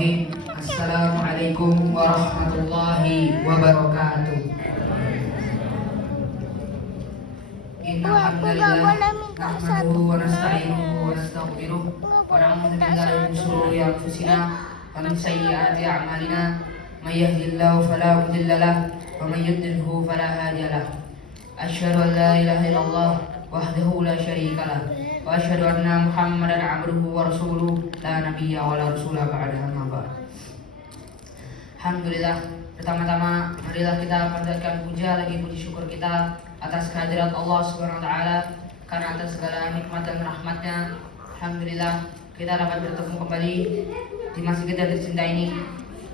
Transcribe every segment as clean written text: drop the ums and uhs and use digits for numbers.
Bismillahirrahmanirrahim. Assalamualaikum warahmatullahi wabarakatuh. Innal hamdalillah nahmaduhu wa nasta'inuhu wa nastaghfiruh wa na'udzu billahi min shururi anfusina wa min sayyiati a'malina. May yahdihillahu fala mudilla lahu wa may yudlilhu fala hadiya lahu. Asyhadu an la ilaha illallah wahdahu la syarika lahu wa asyhadu anna Muhammadan 'abduhu wa rasuluhu la nabiyya wa la rasula ba'dahu amma ba'd. Alhamdulillah, pertama-tama marilah kita panjatkan puja lagi puji syukur kita atas kehadirat Allah Subhanahu wa taala, karena atas segala nikmat dan rahmatnya. Alhamdulillah kita dapat bertemu kembali di masjid kita tercinta ini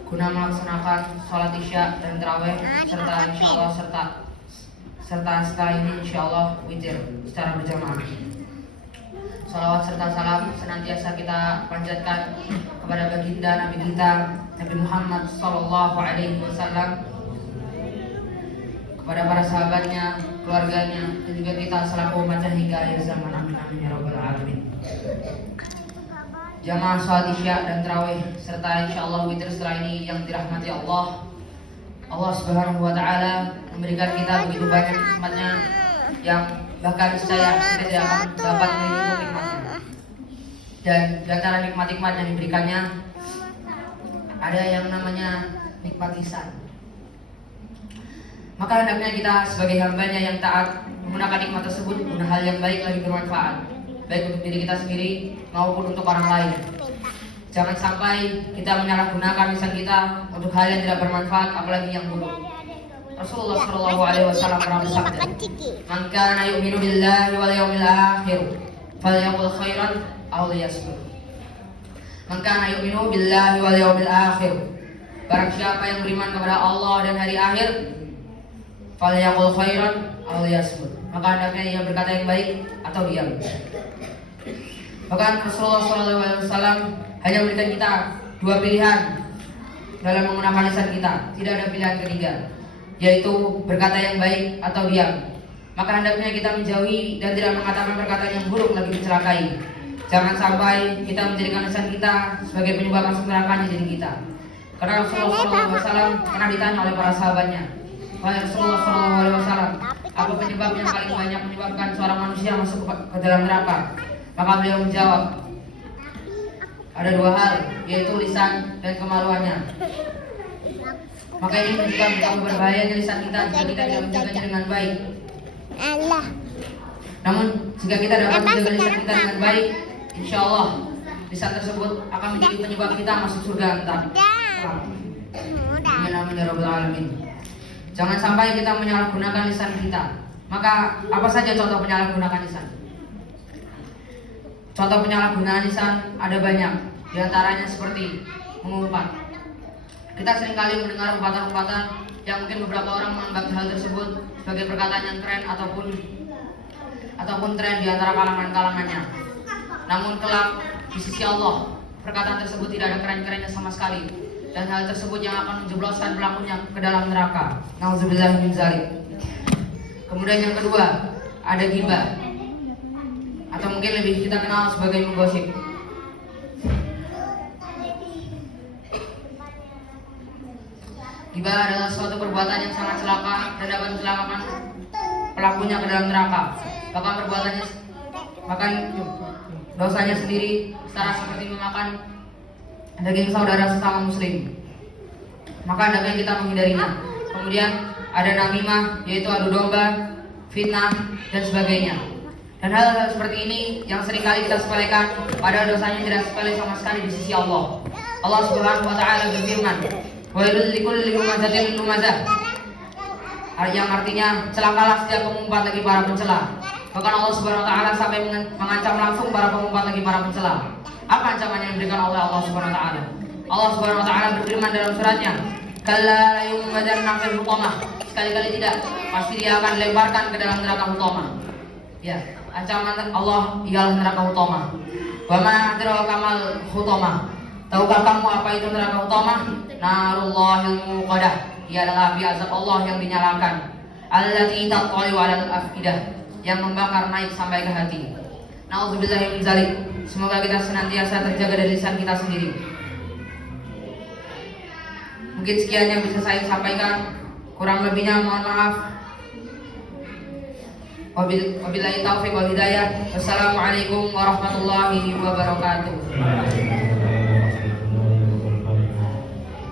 guna melaksanakan sholat isya dan tarawih serta insyaallah serta setelah ini insyaallah witir secara berjamaah. Salawat serta salam senantiasa kita panjatkan kepada baginda Nabi kita Nabi Muhammad Sallallahu Alaihi Wasallam, kepada para sahabatnya, keluarganya, dan juga kita selaku umatnya hingga akhir zaman. Amin amin ya rabbal alamin. Jamaah sholat isya dan tarawih serta insyaallah witir setelah ini yang dirahmati Allah. Allah Subhanahu wa taala memberikan kita begitu banyak nikmatnya yang bahkan saya kita tidak akan dapat menghitung nikmatnya. Dan di antara nikmat-nikmat yang diberikannya ada yang namanya nikmat lisan. Maka hendaknya kita sebagai hambanya yang taat menggunakan nikmat tersebut guna hal yang baik lagi bermanfaat, baik untuk diri kita sendiri maupun untuk orang lain. Jangan sampai kita menyalahgunakan lisan kita untuk hal yang tidak bermanfaat, apalagi yang buruk. Rasulullah Shallallahu Alaihi Wasallam pernah bersabda, "Man kana yu'minu billahi wal yawmil akhir, falyaqul khairan aw liyasmut." Man kana yu'minu billahi wal yawmil akhir, barang siapa yang beriman kepada Allah dan hari akhir, falyaqul khairan aw liyasmut, maka hendaknya ia berkata yang baik atau diam. Bahkan Rasulullah Shallallahu Alaihi Wasallam hanya memberikan kita dua pilihan dalam menggunakan lisan kita, tidak ada pilihan ketiga, yaitu berkata yang baik atau diam. Maka hendaknya kita menjauhi dan tidak mengatakan perkataan yang buruk lagi mencelakai. Jangan sampai kita menjadikan lisan kita sebagai penyebab masuk neraka diri kita. Karena Rasulullah SAW pernah ditanya oleh para sahabatnya, "Wahai Rasulullah SAW, apa penyebab yang paling banyak menyebabkan seorang manusia masuk ke dalam neraka?" Maka beliau menjawab, ada dua hal, yaitu lisan dan kemaluannya. Maka ini menunjukkan betapa berbahayanya lisan kita jika kita tidak menjaganya dengan baik. Namun jika kita dapat menjaga lisan kita dengan baik, insya Allah lisan tersebut akan menjadi penyebab kita masuk surga entah. Amin amin ya rabbal alamin. Jangan sampai kita menyalahgunakan lisan kita. Maka apa saja contoh penyalahgunaan lisan? Contoh penyalahgunaan lisan ada banyak. Di antaranya seperti mengumpat. Kita seringkali mendengar umpatan-umpatan yang mungkin beberapa orang menganggap hal tersebut sebagai perkataan yang keren ataupun tren di antara kalangan-kalangannya. Namun kelak di sisi Allah, perkataan tersebut tidak ada keren-kerennya sama sekali, dan hal tersebut yang akan menjebloskan pelakunya ke dalam neraka. Nauzubillahi min dzalik. Kemudian yang kedua, ada ghibah, atau mungkin lebih kita kenal sebagai menggosip. Ghibah adalah suatu perbuatan yang sangat celaka dan dapat mencelakakan pelakunya ke dalam neraka. Bahkan dosanya sendiri setara seperti memakan daging saudara sesama muslim. Maka hendaknya kita menghindarinya. Kemudian ada namimah, yaitu adu domba, fitnah, dan sebagainya. Dan hal-hal seperti ini yang seringkali kita sepelekan, padahal dosanya tidak sepele sama sekali di sisi Allah. Allah Subhanahu wa taala berfirman, "Wailul likulli humazatin lumazah," yang artinya celakalah setiap pengumpat lagi para pencela. Bahkan Allah Subhanahu wa taala sampai mengancam langsung para pengumpat lagi para pencela. Apa ancaman yang diberikan oleh Allah Subhanahu wa taala? Allah Subhanahu wa taala berfirman dalam suratnya, "Kalla la yumadanna fil hutamah." Sekali-kali tidak, pasti dia akan dilemparkan ke dalam neraka hutamah. Ya, ancaman Allah ialah neraka hutamah. Wa ma adraka mal hutamah. Tahukah kamu apa itu neraka hutamah? Narullahil muqadah. Ia adalah api azab Allah yang dinyalakan. Allati taqalu 'alal afidah, yang membakar naik sampai ke hati. Nauzubillahi min dzalik. Semoga kita senantiasa terjaga dari lisan kita sendiri. Mungkin sekian yang bisa saya sampaikan. Kurang lebihnya mohon maaf. Wabillahi taufiq wal hidayah. Wassalamualaikum warahmatullahi wabarakatuh.